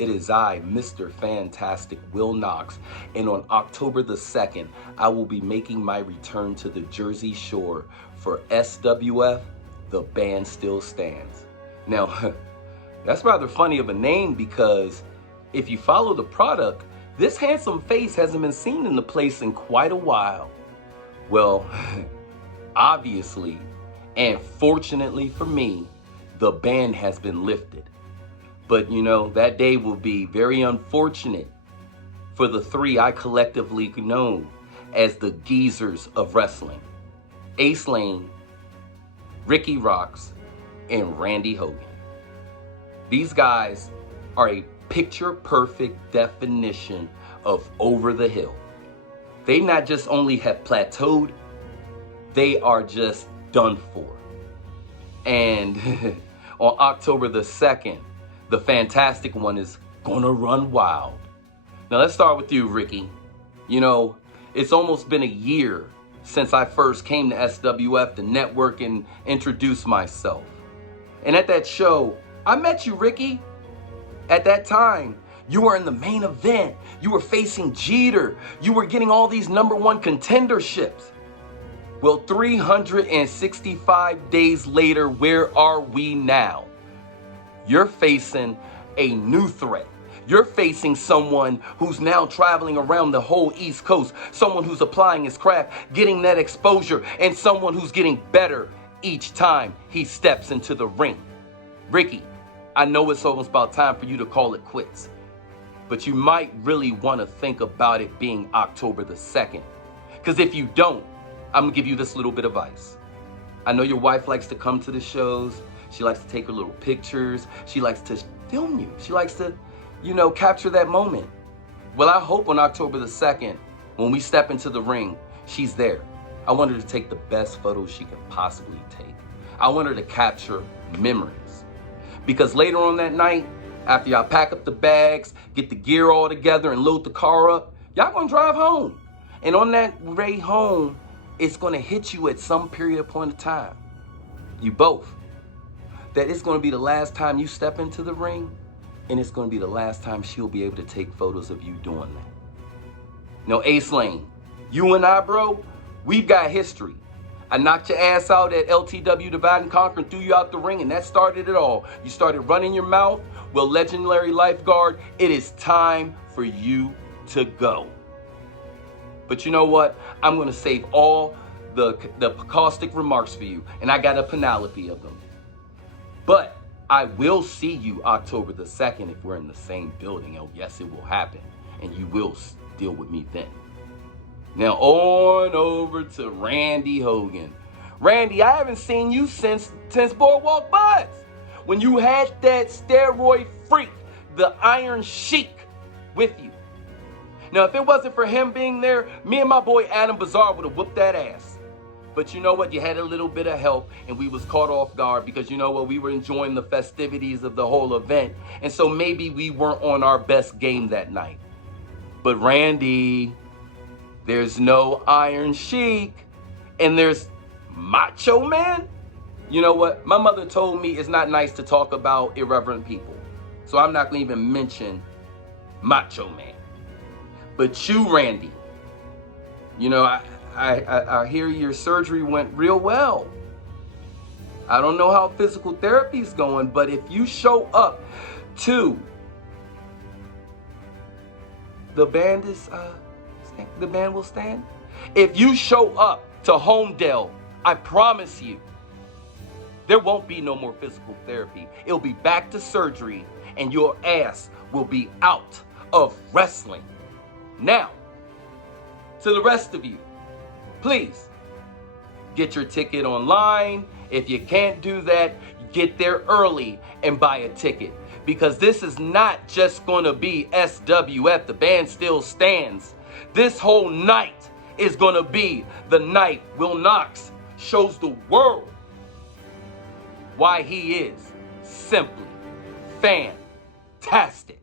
It is I, Mr. Fantastic Will Knox, and on October the 2nd, I will be making my return to the Jersey Shore for SWF, The Band Still Stands. Now, that's rather funny of a name because if you follow the product, this handsome face hasn't been seen in the place in quite a while. Well, obviously, and fortunately for me, the ban has been lifted. But you know, that day will be very unfortunate for the three I collectively know as the geezers of wrestling. Ace Lane, Ricky Rocks, and Randy Hogan. These guys are a picture-perfect definition of over the hill. They not just only have plateaued, they are just done for. And on October the 2nd, the Fantastic One is gonna run wild. Now let's start with you, Ricky. You know, it's almost been a year since I first came to SWF, the network, and introduced myself. And at that show, I met you, Ricky. At that time, you were in the main event. You were facing Jeter. You were getting all these #1 contenderships. Well, 365 days later, where are we now? You're facing a new threat. You're facing someone who's now traveling around the whole East Coast, someone who's applying his craft, getting that exposure, and someone who's getting better each time he steps into the ring. Ricky, I know it's almost about time for you to call it quits, but you might really want to think about it being October the 2nd. Because if you don't, I'm going to give you this little bit of advice. I know your wife likes to come to the shows. She likes to take her little pictures. She likes to film you. She likes to, capture that moment. Well, I hope on October the 2nd, when we step into the ring, she's there. I want her to take the best photos she can possibly take. I want her to capture memories. Because later on that night, after y'all pack up the bags, get the gear all together and load the car up, y'all gonna drive home. And on that way home, it's gonna hit you at some period of point of time. You both. That it's gonna be the last time you step into the ring, and it's gonna be the last time she'll be able to take photos of you doing that. Now, Ace Lane, you and I, bro, we've got history. I knocked your ass out at LTW Divide and Conquer and threw you out the ring, and that started it all. You started running your mouth. Well, legendary lifeguard, it is time for you to go. But you know what? I'm gonna save all the caustic remarks for you, and I got a panoply of them. But I will see you October the 2nd if we're in the same building. Oh, yes, it will happen, and you will deal with me then. Now on over to Randy Hogan. Randy, I haven't seen you since Boardwalk Buzz, when you had that steroid freak, the Iron Sheik, with you. Now, if it wasn't for him being there, me and my boy Adam Bizarre would have whooped that ass. But you know what? You had a little bit of help, and we was caught off guard because you know what? We were enjoying the festivities of the whole event, and so maybe we weren't on our best game that night. But Randy, there's no Iron Sheik, and there's Macho Man. You know what? My mother told me it's not nice to talk about irreverent people, so I'm not going to even mention Macho Man. But you, Randy, I hear your surgery went real well. I don't know how physical therapy's going, but if you show up to the band will stand. If you show up to Homedale, I promise you, there won't be no more physical therapy. It'll be back to surgery, and your ass will be out of wrestling. Now, to the rest of you, please get your ticket online. If you can't do that, get there early and buy a ticket. Because this is not just going to be SWF, the band still stands. This whole night is going to be the night Will Knox shows the world why he is simply fantastic.